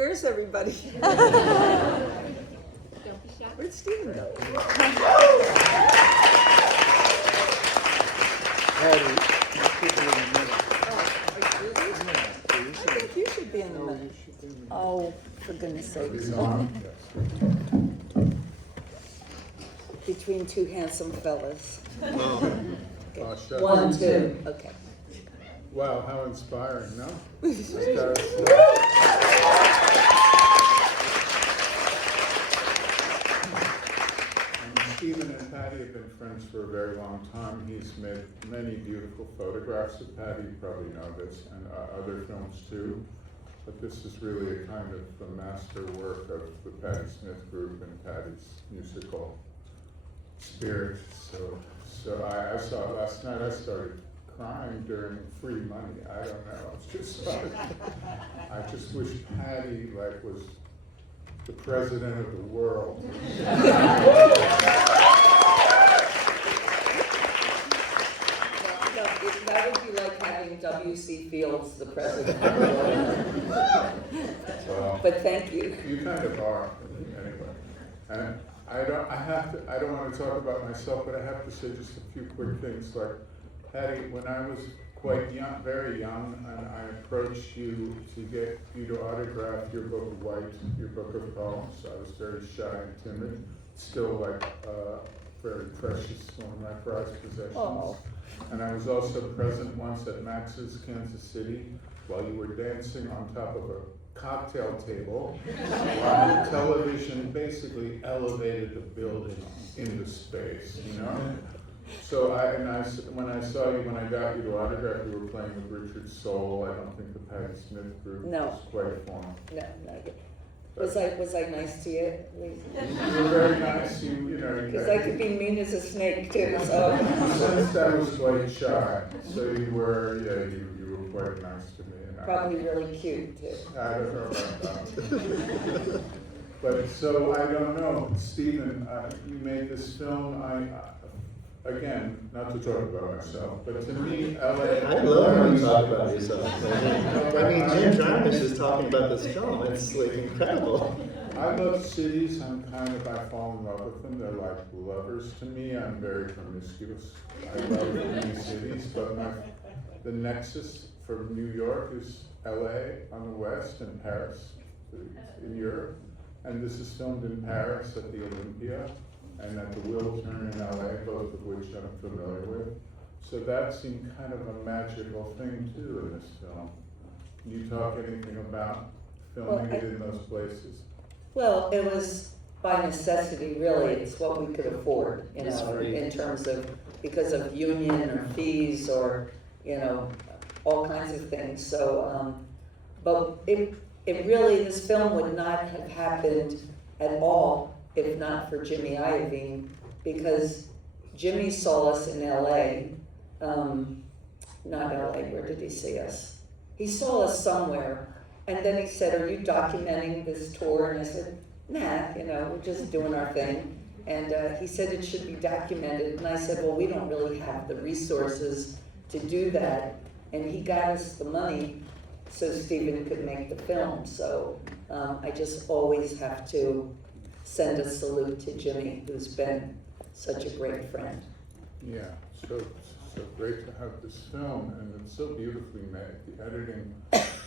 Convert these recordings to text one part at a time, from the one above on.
Where's everybody? Don't be shy. Where'd Stephen go? Patti, keep it in the middle. I think you should be in the No, middle. you should be in the middle. Oh, for goodness sakes. Between two handsome fellas. Oh, shucks. 1, 2, okay. Wow, how inspiring, no? Stephen and Patti have been friends for a very long time. He's made many beautiful photographs of Patti, you probably know this, and other films too. But this is really a kind of a masterwork of the Patti Smith group and Patti's musical spirit. So I saw it last night. I started crying during Free Money. I don't know. It's just like, I just wish Patti was the president of the world. That would be like having W.C. Fields the president. Well, But thank you. you kind of are, anyway. And I don't want to talk about myself, but I have to say just a few quick things. Like, Patti, when I was quite young, very young, and I approached you to get you to autograph your book of White, your book of poems, I was very shy and timid. Still very precious, one of my prized possessions. Oh. And I was also present once at Max's Kansas City while you were dancing on top of a cocktail table while the television basically elevated the building into space, you know? So when I saw you, when I got you to autograph, you were playing with Richard Soul. I don't think the Patti Smith group was quite formed. No. Was I nice to you? You were very nice, you know. Because I could be mean as a snake too, so. Since I was quite shy, so you were quite nice to me. And Probably really cute too. I don't know about that. But so I don't know, Stephen, you made this film. Again, not to talk about myself, but to me, LA. I love when you talk about yourself. I mean, Jim Jarmusch is talking about this film. It's like incredible. I love cities. I fall in love with them. They're like lovers to me. I'm very promiscuous. I love many cities, but the nexus for New York is LA on the west and Paris in Europe. And this is filmed in Paris at the Olympia and at the Wiltern in LA, both of which I'm familiar with. So that seemed kind of a magical thing too in this film. Can you talk anything about filming it in those places? Well, it was by necessity, really. It's what we could afford, you know, in terms of, because of union or fees or, you know, all kinds of things. So, but it really, this film would not have happened at all if not for Jimmy Iovine, because Jimmy saw us in LA, not LA, where did he see us? He saw us somewhere, and then he said, "Are you documenting this tour?" And I said, "Nah, you know, we're just doing our thing." And he said it should be documented, and I said, "Well, we don't really have the resources to do that." And he got us the money so Stephen could make the film. So I just always have to send a salute to Jimmy, who's been such a great friend. Yeah, so great to have this film, and it's so beautifully made. The editing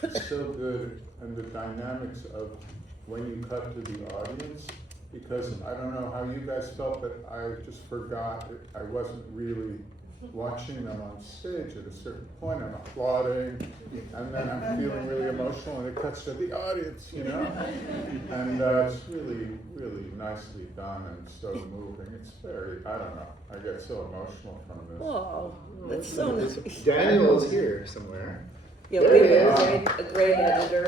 is so good, and the dynamics of when you cut to the audience, because I don't know how you guys felt, but I just forgot I wasn't really watching them on stage. At a certain point I'm applauding, and then I'm feeling really emotional, and it cuts to the audience, you know? And it's really, really nicely done and so moving. It's very, I don't know, I get so emotional from this. Oh, that's so nice. Daniel is here somewhere. Yeah, we have a great editor.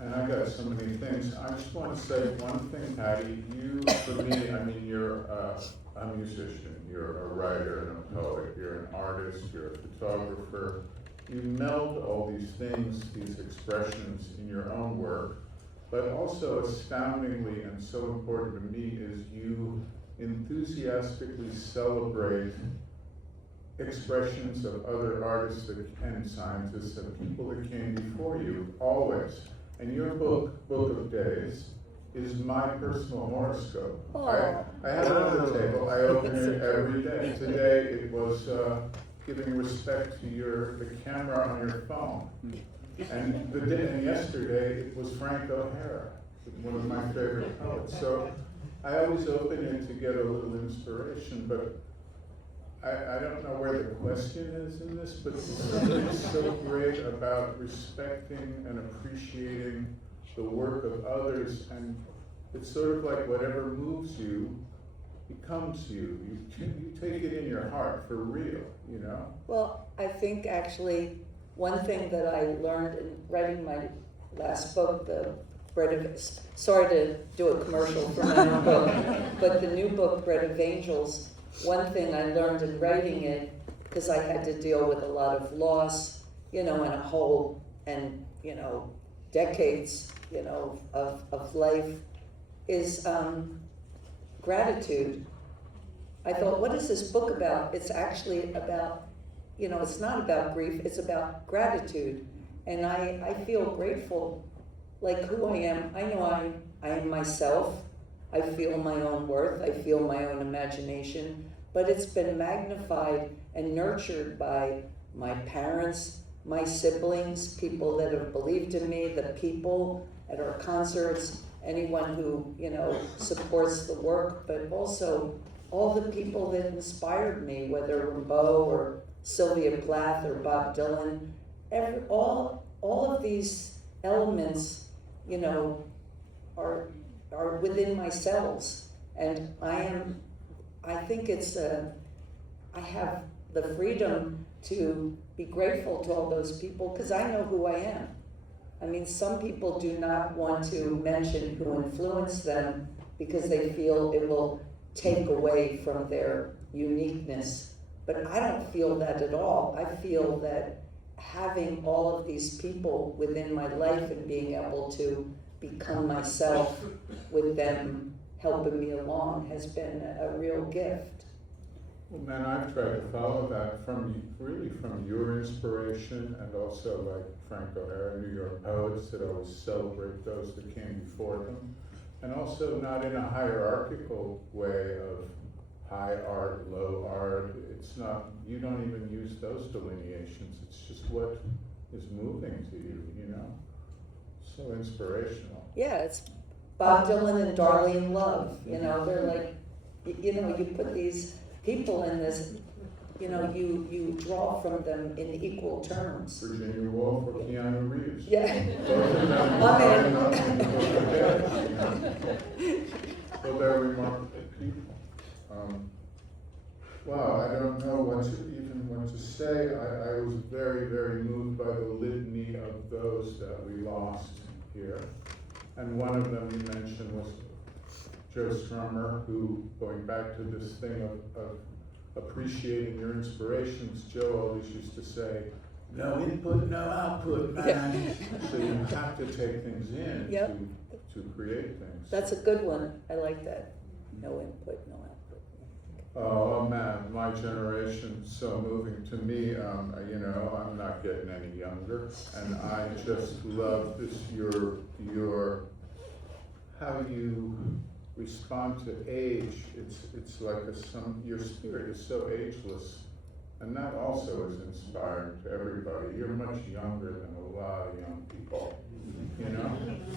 And I got so many things. I just want to say one thing, Patti. You, for me, I mean, you're a musician, you're a writer and a poet, you're an artist, you're a photographer. You meld all these things, these expressions in your own work, but also astoundingly and so important to me is you enthusiastically celebrate expressions of other artists and scientists and people that came before you, always. And your book of Days, is my personal horoscope. I have it on the table, I open it every day. Today it was giving respect to the camera on your phone. And yesterday it was Frank O'Hara, one of my favorite poets. So I always open it to get a little inspiration, but I don't know where the question is in this, but there's something so great about respecting and appreciating the work of others, and it's sort of like whatever moves you becomes you. You take it in your heart for real, you know? Well, I think actually one thing that I learned in writing my last book, sorry to do a commercial for my own book, but the new book, Bread of Angels, one thing I learned in writing it, because I had to deal with a lot of loss, and a whole, and, decades, of life, is gratitude. I thought, what is this book about? It's actually about, it's not about grief, it's about gratitude. And I feel grateful, like who I am. I know I am myself. I feel my own worth, I feel my own imagination, but it's been magnified and nurtured by my parents, my siblings, people that have believed in me, the people at our concerts, anyone who, supports the work, but also all the people that inspired me, whether Rimbaud or Sylvia Plath or Bob Dylan, all of these elements, are within my cells, and I think I have the freedom to be grateful to all those people because I know who I am. I mean, some people do not want to mention who influenced them because they feel it will take away from their uniqueness, but I don't feel that at all. I feel that having all of these people within my life and being able to become myself with them helping me along has been a real gift. Well, man, I've tried to follow that from your inspiration, and also like Frank O'Hara, New York poets that always celebrate those that came before them, and also not in a hierarchical way of high art, low art. It's not, you don't even use those delineations. It's just what is moving to you, So inspirational. Yeah, it's Bob Dylan and Darlene Love. They're like, you put these people in this, you draw from them in equal terms. Virginia Woolf or Keanu Reeves. Yeah. Both of them are not in the book of death, So they're remarkable people. Wow, I don't know what to say. I was very, very moved by the litany of those that we lost here. And one of them you mentioned was Joe Strummer, who, going back to this thing of appreciating your inspirations, Joe always used to say, no input, no output, man. So you have to take things in to create things. That's a good one. I like that. No input, no output. Oh man, my generation, so moving to me. I'm not getting any younger, and I just love this. Your how you respond to age. It's like your spirit is so ageless, and that also is inspiring to everybody. You're much younger than a lot of young people.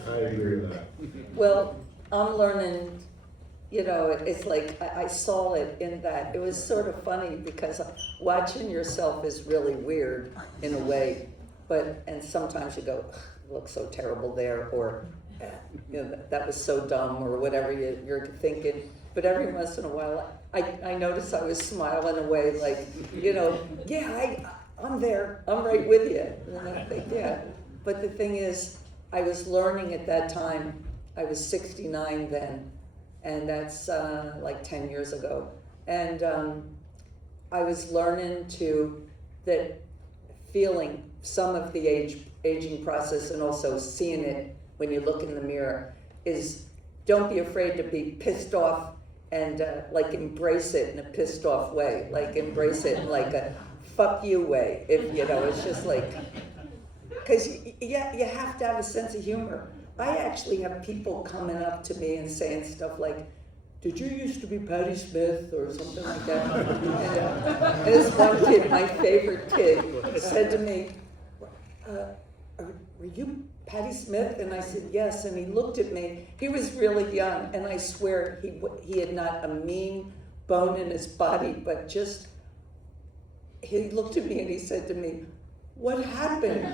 I agree with that. Well, I'm learning. It's like I saw it in that. It was sort of funny because watching yourself is really weird in a way, and sometimes you go, you look so terrible there, or that was so dumb, or whatever you're thinking. But every once in a while, I noticed I was smiling away, like, I'm there, I'm right with you. And I think, yeah. But the thing is, I was learning at that time. I was 69 then. And that's like 10 years ago. And I was learning that feeling some of the aging process, and also seeing it when you look in the mirror, is don't be afraid to be pissed off and like embrace it in a pissed off way, like embrace it in like a fuck you way, if you know, it's just like, because you have to have a sense of humor. I actually have people coming up to me and saying stuff like, did you used to be Patti Smith or something like that? And this one kid, my favorite kid, said to me, were you Patti Smith? And I said, yes. And he looked at me. He was really young, and I swear he had not a mean bone in his body, but just, he looked at me and he said to me, what happened?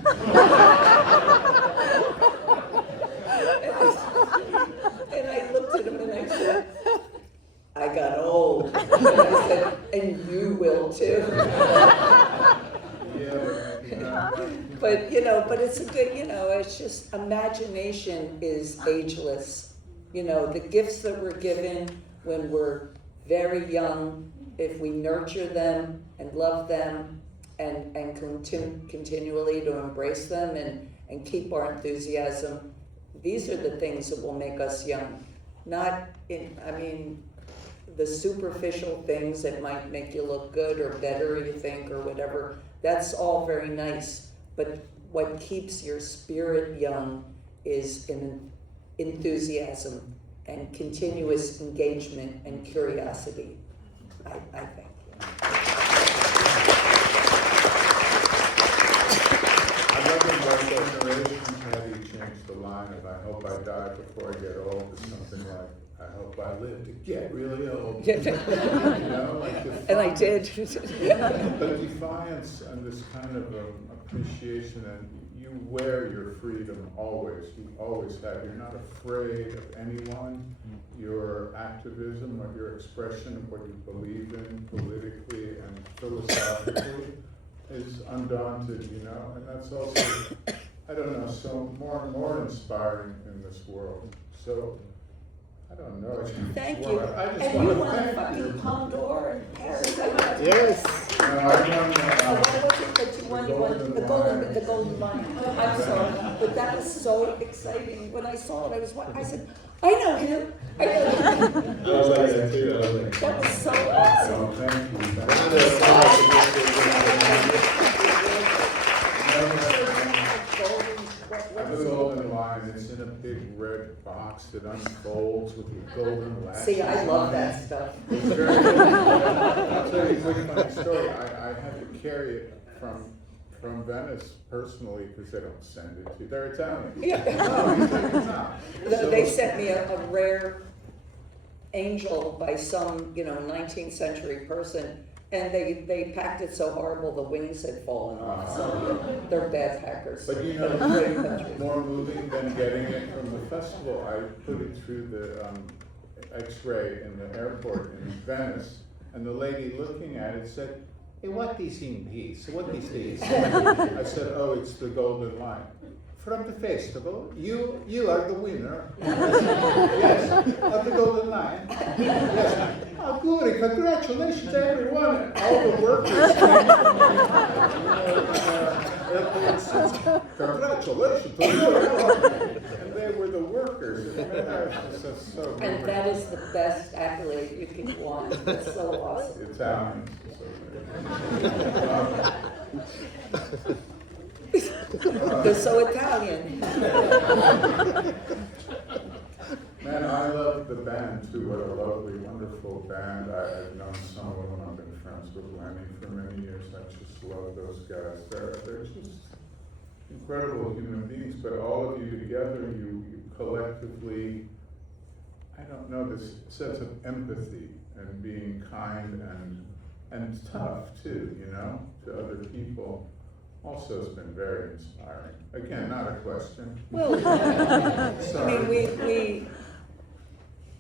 And I looked at him and I said, I got old. And I said, and you will too. But but it's a good, it's just, imagination is ageless. The gifts that we're given when we're very young, if we nurture them and love them and continually to embrace them and keep our enthusiasm, these are the things that will make us young. Not the superficial things that might make you look good or better, you think, or whatever. That's all very nice. But what keeps your spirit young is an enthusiasm and continuous engagement and curiosity, I think. I love it when generations had you change the line of I hope I die before I get old to something like I hope I live to get really old. Like defiance, And I did. but defiance and this kind of appreciation, and you wear your freedom always. You always have. You're not afraid of anyone. Your activism or your expression of what you believe in politically and philosophically is undaunted, and that's also, I don't know, so more and more inspiring in this world. So, I don't know. Thank you. I just And want you to won a thank fucking you. Palme d'Or in Paris. Yes. No, I won, What was it that you won? You won the golden lion. I'm sorry, but that was so exciting. When I saw it, I said, I know him. I know him. I was like that too. I was like, That was so awesome. so thank you. round of applause. The golden line, it's in a big red box that unfolds with the golden latches. See, I love that stuff. It's very good. I'll tell you a quick funny story. I had to carry it from Venice personally because they don't send it to. They're Italian. Yeah. No. They sent me a rare angel by some 19th century person, and they packed it so horrible the wings had fallen off. So they're bad packers. But great country. more moving than getting it from the festival, I put it through the X-ray in the airport in Venice, and the lady looking at it said, "Hey, what is in this? What is this?" I said, "Oh, it's the Golden Line. From the festival, you are the winner." Yes, of the Golden Line. Yes. Oh, good! Congratulations, everyone! All the workers came from the airport said, "Congratulations to you!" And they were the workers. So And that is the best accolade you can want. It's so awesome. Italians. They're so Italian. Man, I love the band too. What a lovely, wonderful band. I've known some of them. I've been friends with Lenny for many years. I just love those guys. They're just incredible human beings. But all of you together, you collectively, I don't know, this sense of empathy and being kind and tough too, to other people. Also, has been very inspiring. Again, not a question. Well, Sorry.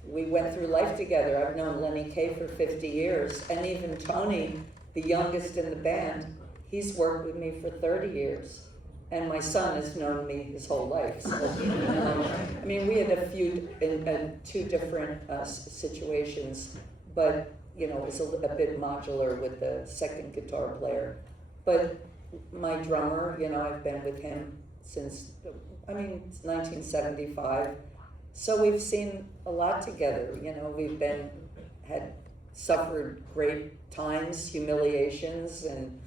we went through life together. I've known Lenny Kay for 50 years, and even Tony, the youngest in the band, he's worked with me for 30 years. And my son has known me his whole life. So, we had a few, in two different situations, but, it was a bit modular with the second guitar player. But my drummer, I've been with him since, it's 1975. So we've seen a lot together, we've been had suffered great times, humiliations, and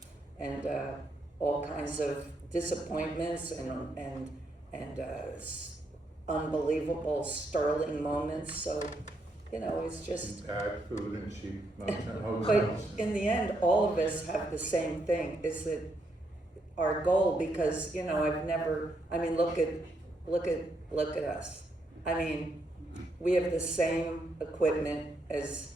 all kinds of disappointments and unbelievable sterling moments. So, you know, it's just. Bad food and cheap hotels. But in the end, all of us have the same thing, is that our goal, because, you know, look at us. I mean, we have the same equipment as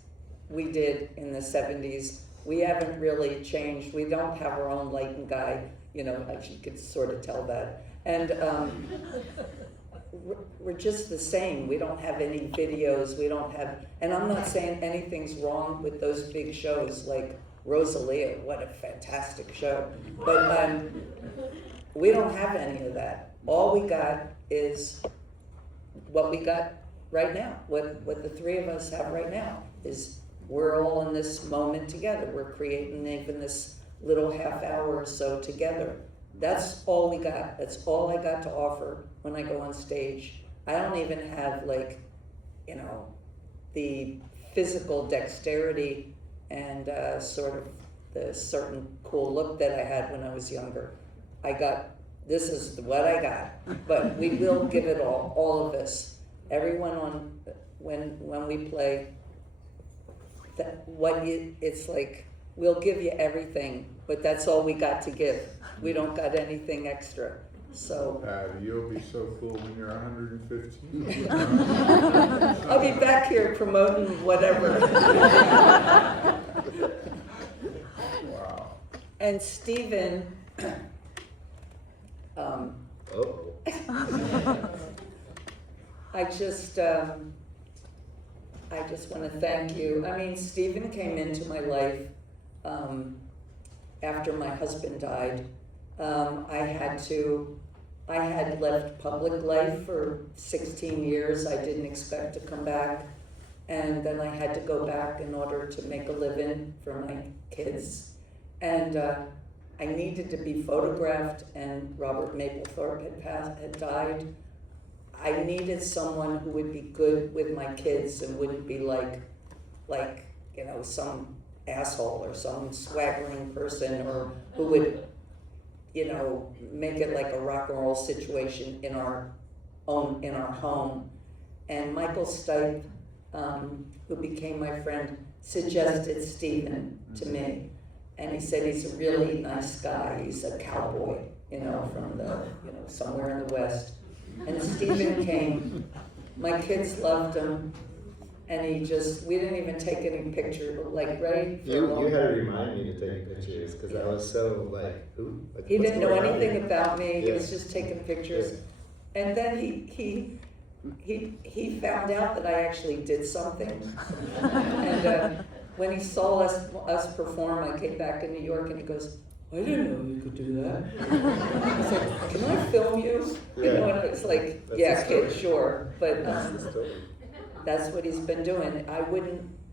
we did in the 70s. We haven't really changed. We don't have our own lighting guy, you know, as you could sort of tell that. And we're just the same. We don't have any videos. We don't have, and I'm not saying anything's wrong with those big shows like Rosalia. What a fantastic show. But we don't have any of that. All we got is what we got right now. What the three of us have right now is we're all in this moment together. We're creating even this little half hour or so together. That's all we got. That's all I got to offer when I go on stage. I don't even have, like, you know, the physical dexterity and sort of the certain cool look that I had when I was younger. This is what I got. But we will give it all of us. Everyone when we play, it's like, we'll give you everything, but that's all we got to give. We don't got anything extra. So you'll be so cool when you're 115. I'll be back here promoting whatever. Wow. And Stephen, I just want to thank you. I mean, Stephen came into my life after my husband died. I had left public life for 16 years. I didn't expect to come back. And then I had to go back in order to make a living for my kids. And I needed to be photographed, and Robert Mapplethorpe had died. I needed someone who would be good with my kids and wouldn't be like, you know, some asshole or some swaggering person, or who would, you know, make it like a rock and roll situation in our home. And Michael Stipe, who became my friend, suggested Stephen to me. And he said he's a really nice guy. He's a cowboy, you know, from somewhere in the West. And Stephen came. My kids loved him. And we didn't even take any pictures, like, right? You had to remind me to take pictures, because I was so, like, who? Like, he didn't know anything here? about me. Yeah. He was just taking pictures. Yeah. And then he found out that I actually did something. And when he saw us perform, I came back to New York, and he goes, I didn't know you could do that. I was like, can I film you? Yeah. You know, and it's like, That's yeah, the story. kid, sure. But That's the story. that's what he's been doing.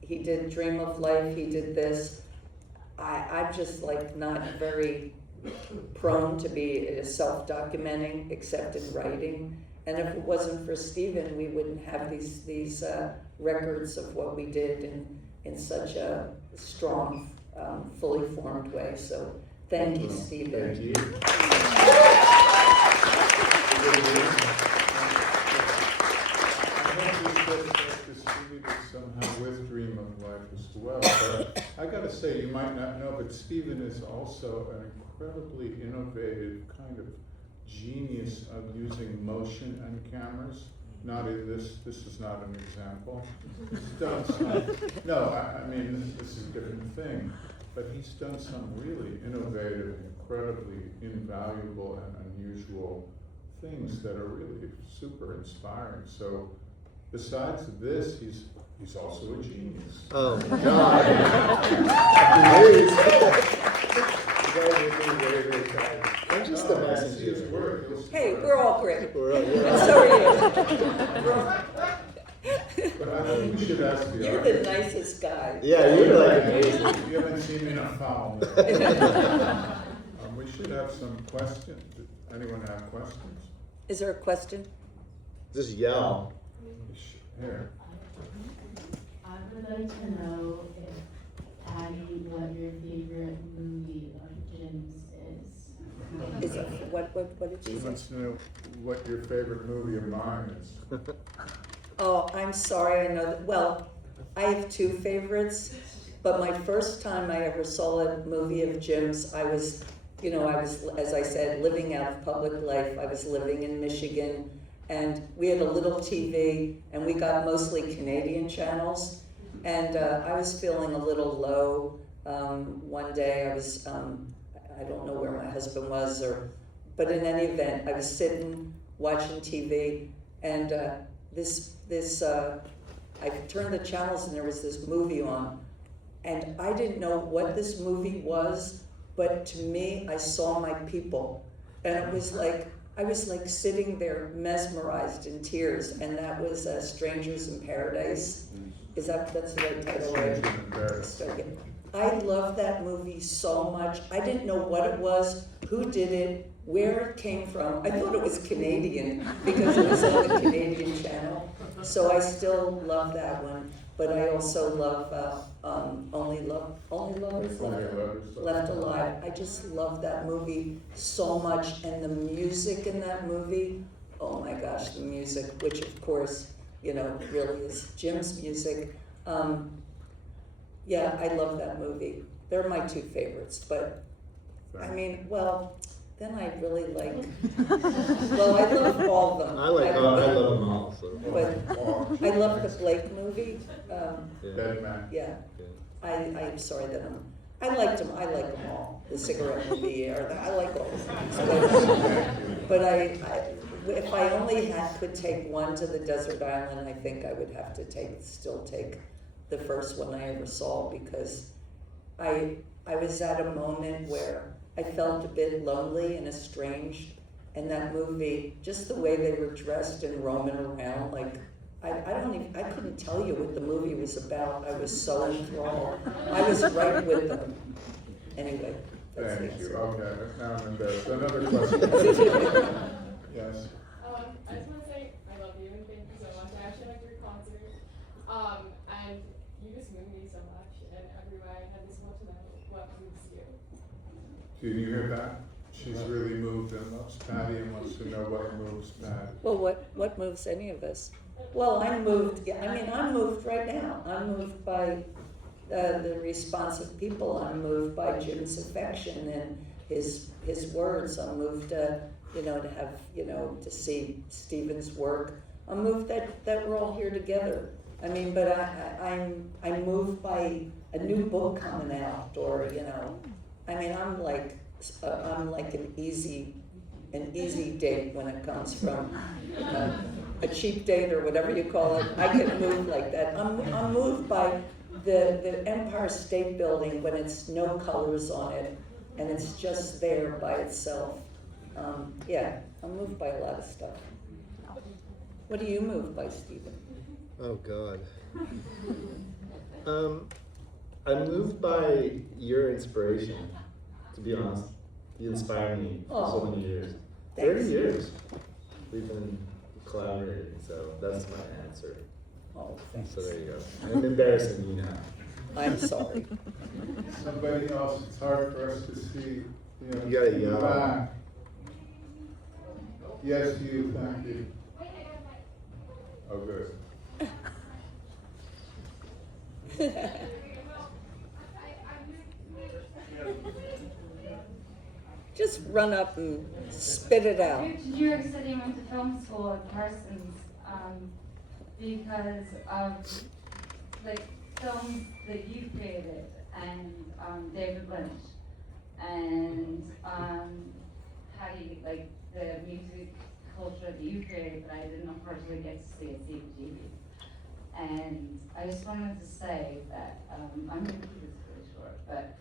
He did Dream of Life, he did this. I'm just like not very prone to be self-documenting, except in writing. And if it wasn't for Stephen, we wouldn't have these records of what we did in such a strong, fully formed way. So thank you, Stephen. Thank you. Somehow with Dream of Life as well. But I gotta say, you might not know, but Stephen is also an incredibly innovative kind of genius of using motion and cameras. Not in this is not an example. He's done some, no, I mean, this is a different thing, but he's done some really innovative, incredibly invaluable and unusual things that are really super inspiring. So besides this, he's also a genius. Oh, God. You guys are being very, very kind. I'm just a messenger. Hey, we're all great. We're all- And so are you. But I think we should ask the You're audience. the nicest guy. Yeah, you're like amazing. You haven't seen me in a foul. We should have some questions. Anyone have questions? Is there a question? Just yell. Here. I would would like to know if, Patty, what your favorite movie of Jim's is. Is it, what did He you say? wants to know what your favorite movie of mine is. Oh, I'm sorry, I know that, well, I have two favorites, but my first time I ever saw a movie of Jim's, I was, as I said, living out of public life. I was living in Michigan, and we had a little TV, and we got mostly Canadian channels, and I was feeling a little low. One day I was, I don't know where my husband was, but in any event, I was sitting watching TV, and I turned the channels and there was this movie on, and I didn't know what this movie was, but to me, I saw my people, and it was like, I was like sitting there mesmerized in tears, and that was Strangers in Paradise. That's the right title, right? Strangers in Paradise. Okay. I love that movie so much. I didn't know what it was, who did it, where it came from. I thought it was Canadian because it was on the Canadian channel. So I still love that one. But I also love Only Lovers Left Alive. I just love that movie so much, and the music in that movie. Oh my gosh, the music, which of course, really is Jim's music. Yeah, I love that movie. They're my two favorites, but I mean, well, then I really like, well, I love all of them. I love them all, so. But I love the Blake movie. Dead Man. Yeah, I'm sorry that I like them all. The cigarette movie, I like all of them. But if I only could take one to the desert island, I think I would have to still take the first one I ever saw, because I was at a moment where I felt a bit lonely and estranged, and that movie, just the way they were dressed and roaming around, like, I couldn't tell you what the movie was about. I was so enthralled. I was right with them. Anyway, that's the Thank you. answer. Okay, now I'm embarrassed. Another question. Yes. I just want to say I love you and thank you so much. I actually went to your concert, and you just move me so much in every way. I just want to know what moves you. Did you hear that? She's really moved and loves Patty and wants to know what moves Patty. Well, what moves any of us? Well, I'm moved. Yeah, I mean, I'm moved right now. I'm moved by the response of people. I'm moved by Jim's affection and his words. I'm moved, to have, to see Stephen's work. I'm moved that we're all here together. I mean, but I'm moved by a new book coming out, or I mean, I'm like an easy date when it comes from a cheap date or whatever you call it. I get moved like that. I'm moved by the Empire State Building when it's no colors on it and it's just there by itself. Yeah, I'm moved by a lot of stuff. What are you moved by, Stephen? Oh God. I'm moved by your inspiration, to be honest. You inspire me for so many years. 30 years we've been collaborating, so that's my answer. Oh, thanks. So there you go. I'm embarrassing you now. I'm sorry. Somebody else, it's hard for us to see. You gotta yell. Back. Yes, you, thank you. Oh, good. Just run up and spit it out. I moved to New York City and went to film school at Parsons because of films that you created and David Lynch and Patti, the music culture that you created, but I didn't unfortunately get to see at CBGB. And I just wanted to say that I'm going to keep this really short, but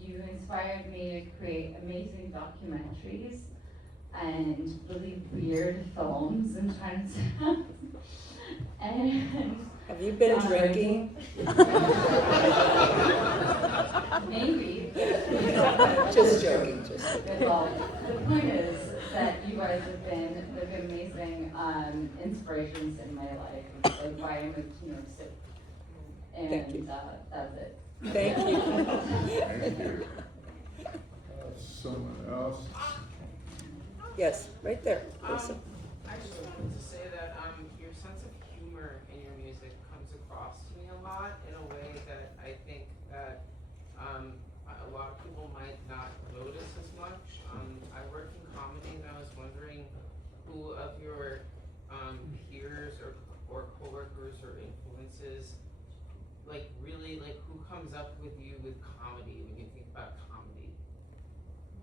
you inspired me to create amazing documentaries and really weird films and trying to and Have you been drinking? maybe. Just joking, just joking. Well, the point is that you guys have been amazing inspirations in my life. Like why I moved to New York City. Thank you. And, that's it. Thank you. Thank you. Someone else? Yes, right there. Listen. I just wanted to say that your sense of humor in your music comes across to me a lot in a way that I think that a lot of people might not notice as much. I work in comedy, and I was wondering who of your peers or coworkers or influences, like really, like who comes up with you with comedy when you think about comedy?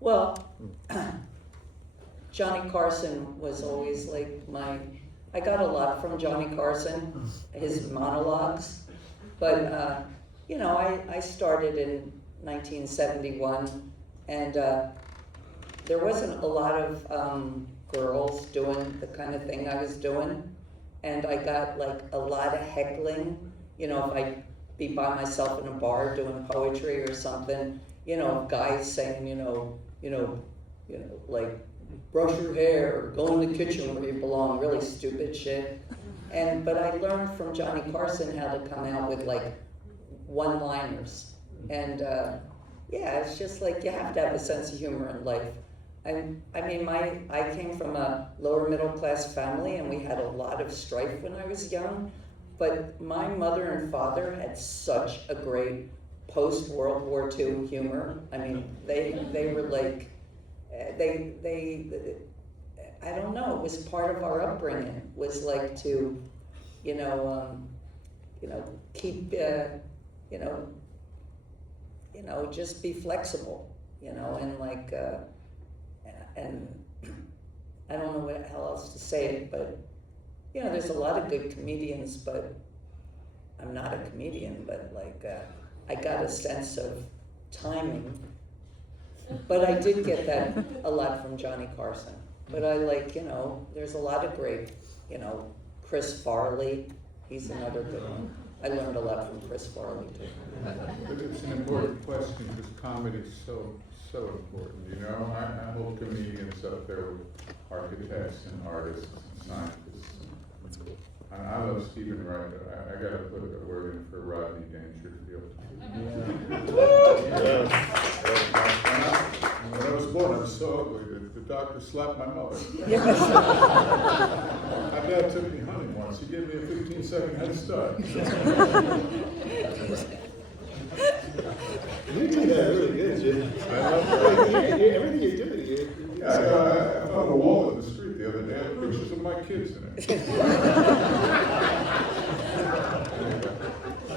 Well, Johnny Carson was always like I got a lot from Johnny Carson, his monologues, but, you know, I started in 1971, and there wasn't a lot of girls doing the kind of thing I was doing, and I got like a lot of heckling, you know, if I'd be by myself in a bar doing poetry or something, you know, guys saying, you know, like, brush your hair, or go in the kitchen where you belong, really stupid shit. But I learned from Johnny Carson how to come out with like one-liners. And yeah, it's just like you have to have a sense of humor in life. I mean, I came from a lower middle class family, and we had a lot of strife when I was young, but my mother and father had such a great post-World War II humor. I mean, they were like, I don't know, it was part of our upbringing, was like to, keep, just be flexible, and like, and I don't know how else to say it, but, there's a lot of good comedians, but I'm not a comedian, but like, I got a sense of timing. But I did get that a lot from Johnny Carson. But I like, there's a lot of great, Chris Farley, he's another good one. I learned a lot from Chris Farley too. But it's an important question because comedy is so important, I hold comedians up there with architects and artists and scientists. That's cool. I love Stephen Wright, but I gotta put a word in for Rodney Dangerfield. When I was born, I was so ugly that the doctor slapped my mother. My dad took me hunting once. He gave me a 15-second head start. You do that really good, Jim. I love that. Everything you do, I found a wall in the street the other day. I had pictures of my kids in it.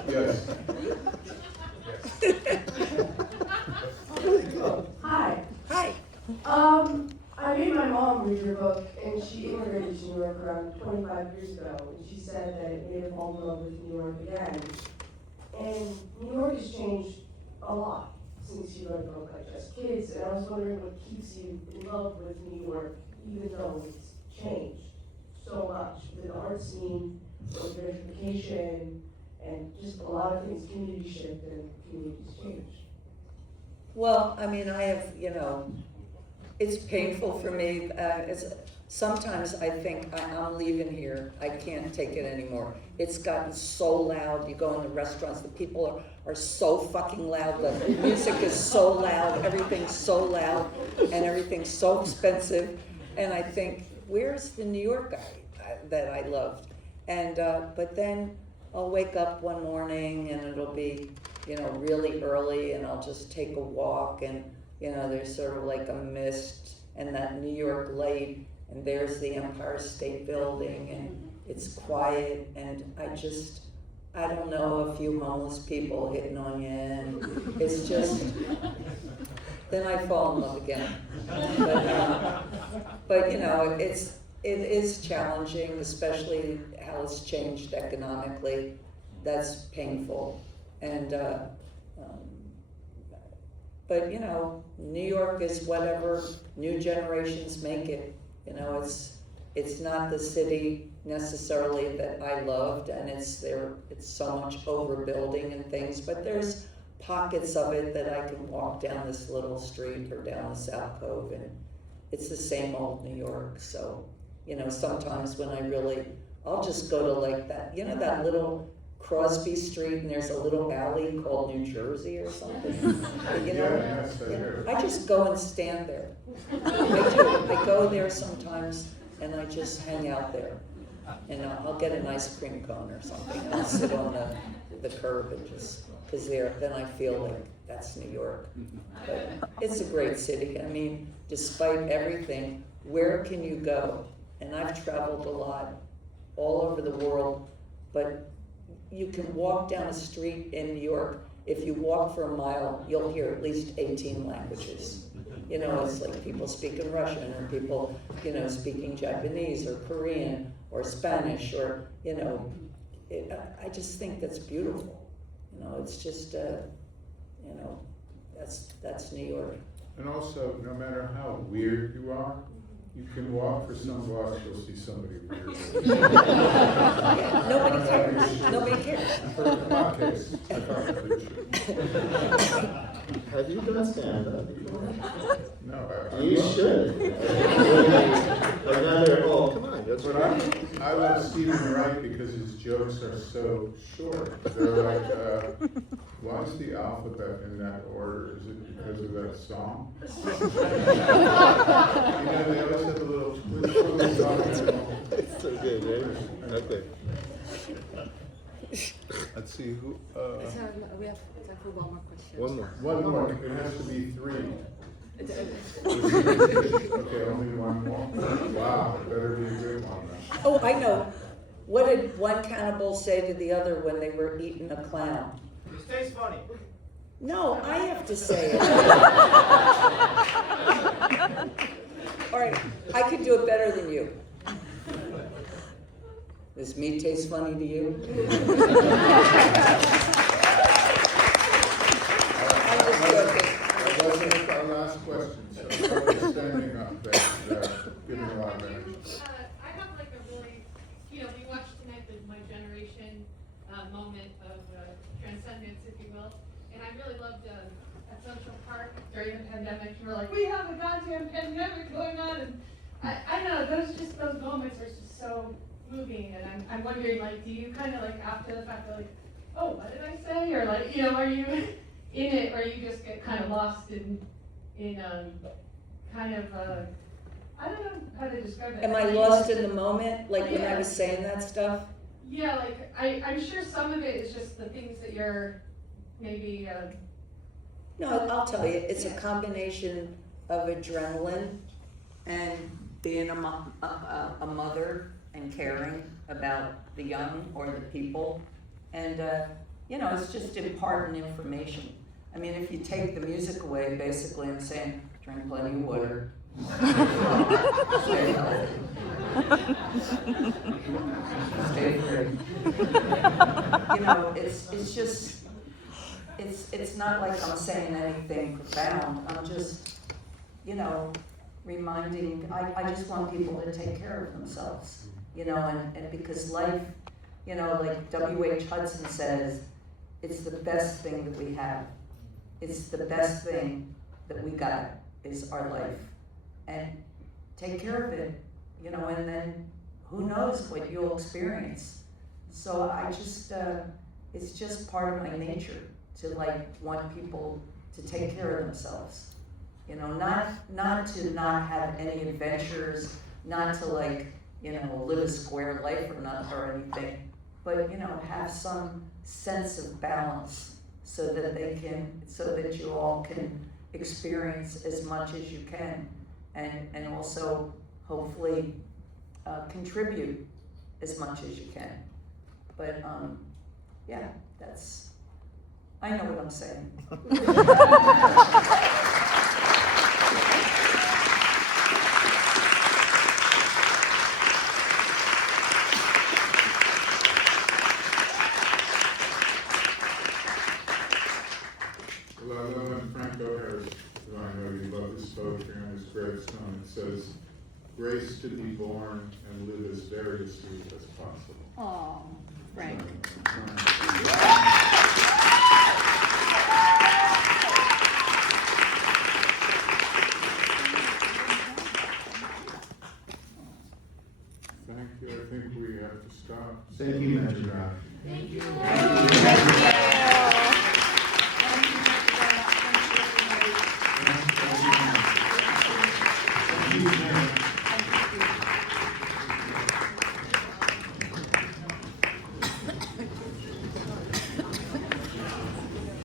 Yes. Hi. Hi. I made my mom read your book, and she immigrated to New York around 25 years ago, and she said that it made her fall in love with New York again. And New York has changed a lot since you wrote a book like Just Kids, and I was wondering what keeps you in love with New York, even though it's changed so much with the art scene, with gentrification, and just a lot of things, community shift and communities change. Well, I mean, I have, it's painful for me. Sometimes I think I'm leaving here. I can't take it anymore. It's gotten so loud. You go in the restaurants, the people are so fucking loud. The music is so loud. Everything's so loud, and everything's so expensive. And I think, where's the New York guy that I loved? And but then I'll wake up one morning and it'll be, really early, and I'll just take a walk, and there's sort of like a mist and that New York light, and there's the Empire State Building, and it's quiet, and I don't know, a few homeless people hitting on you, and it's just, then I fall in love again. But it is challenging, especially how it's changed economically. That's painful. And, but New York is whatever new generations make it. It's not the city necessarily that I loved, and it's so much overbuilding and things, but there's pockets of it that I can walk down this little street or down the South Cove, and it's the same old New York. So, sometimes when I'll just go to like that, that little Crosby Street and there's a little alley called New Jersey or something. You know, Yes, I hear. I just go and stand there. I do. I go there sometimes and I just hang out there. And I'll get an ice cream cone or something. I'll sit on the curb and just, because then I feel like that's New York. But it's a great city. I mean, despite everything, where can you go? And I've traveled a lot all over the world, but you can walk down a street in New York. If you walk for a mile, you'll hear at least 18 languages. You know, it's like people speaking Russian or people, you know, speaking Japanese or Korean or Spanish or, you know, I just think that's beautiful. You know, it's just, you know, that's New York. And also, no matter how weird you are, you can walk for some blocks, you'll see somebody weird. Yeah, nobody cares. Nobody cares. In my case, I probably should. Have you done stand-up before? No, I You love- should. Another, oh, come on, that's But right. I love Stephen Wright because his jokes are so short. They're like, why is the alphabet in that order? Is it because of that song? You know, they always have a little twist. It's so good, right? Okay. Let's see, who, We have time for one more question. One more. one more, it has to be three. Okay, only one more. Wow, it better be a good one then. Oh, I know. What did one cannibal say to the other when they were eating a clown? This tastes funny. No, I have to say it. All right, I can do it better than you. Does meat taste funny to you? I'm just joking. That wasn't our last question, so everybody's standing up there, giving a lot of energy. I have like a really, you know, we watched tonight my generation moment of transcendence, if you will. And I really loved at Central Park during the pandemic. You were like, we have a goddamn pandemic going on. And I don't know, those moments are just so moving. And I'm wondering, like, do you kind of like after the fact, like, oh, what did I say? Or like, you know, are you in it, or you just get kind of lost in kind of, I don't know how to describe it. Am I lost in the moment, like when I was saying that stuff? Yeah, like, I'm sure some of it is just the things that you're maybe, No, I'll tell you, it's a combination of adrenaline and being a mother and caring about the young or the people. And, you know, it's just imparting information. I mean, if you take the music away, basically I'm saying, drink plenty of water. Stay healthy. Stay free. You know, it's just, it's not like I'm saying anything profound. I'm just, you know, reminding, I just want people to take care of themselves, you know, and because life, you know, like W.H. Hudson says, it's the best thing that we have. It's the best thing that we got is our life. And take care of it, you know, and then who knows what you'll experience. So I just, it's just part of my nature to like want people to take care of themselves. You know, not to not have any adventures, not to like, you know, live a square life or anything, but you know, have some sense of balance so that you all can experience as much as you can, and also hopefully contribute as much as you can. But yeah, I know what I'm saying. Well, I love when Franco Harris, who I know you love his poetry on his gravestone, it says, grace to be born and live as variously as possible. Oh, Frank. Thank you, I think we have to stop. Thank you, Mr. Brown. Thank you.